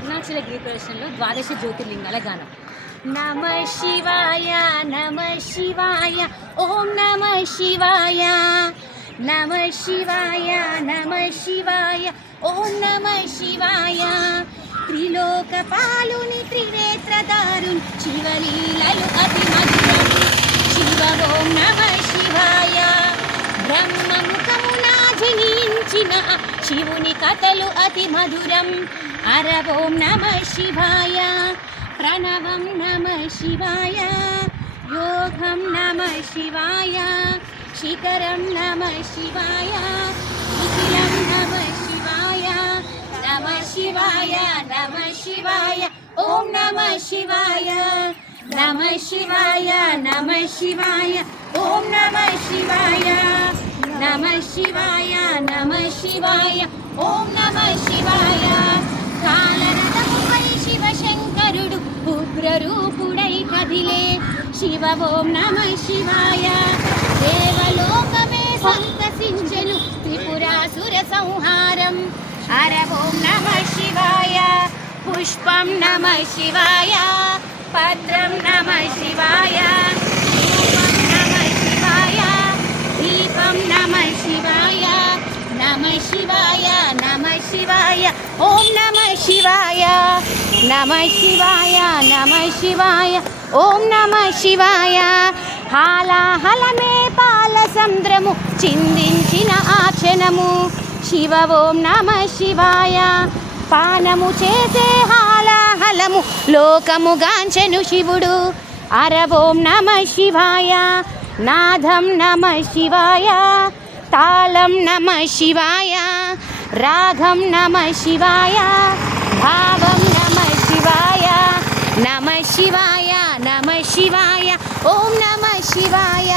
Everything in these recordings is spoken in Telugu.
అరుణాచల గిరి ప్రదర్శనలో ద్వాదశ జ్యోతిర్లింగాల గానం. నమ శివాయ నమ శివాయ ఓం నమ శివాయ నమ శివాయ నమ శివాయ ఓం నమ శివాయ త్రిలోకపాలుని త్రినేత్రదారుని శివలీలలు అతి మధురం శివ ఓం నమ శివాయ బ్రహ్మముఖమున జనించిన శివుని కథలు అతి మధురం అర ఓం నమ శివాయ ప్రణవం నమ శివాయ యోగం నమ శివాయ శిఖరం నమ శివాయ నిఖిలం నమ శివాయ నమ శివాయ నమ శివాయ ఓం నమ శివాయ నమ శివాయ నమ శివాయ ఓం నమ శివాయ నమ శివాయ నమ శివాయ ఓం నమ శివాయ కాలరథముపై శివశంకరుడు ఉగ్రరూపుడై కదిలే శివ ఓం నమ శివాయ దేవలోకమే సంతసించెను త్రిపురాసుర సంహారం హర ఓం నమ శివాయ పుష్పం నమ శివాయ పత్రం నమ శివాయ రూపం నమ శివాయ దీపం నమ శివాయ నమ శివాయ నమ శివాయ ఓం నమ శివాయ నమ శివాయ నమ శివాయ ఓం నమ శివాయ హాలాహలమే పాల సంద్రము చిందించిన ఆచనము శివ ఓం నమ శివాయ పానము చేసే హాలాహలము లోకము గాంచెను శివుడు అర ఓం నమ శివాయ నాదం నమ శివాయ తాళం నమ శివాయ రాగం నమ శివాయ భావం నమ శివాయ నమ శివాయ నమ శివాయ ఓం నమ శివాయ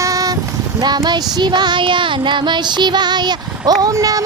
నమ శివాయ నమ శివాయ ఓం నమ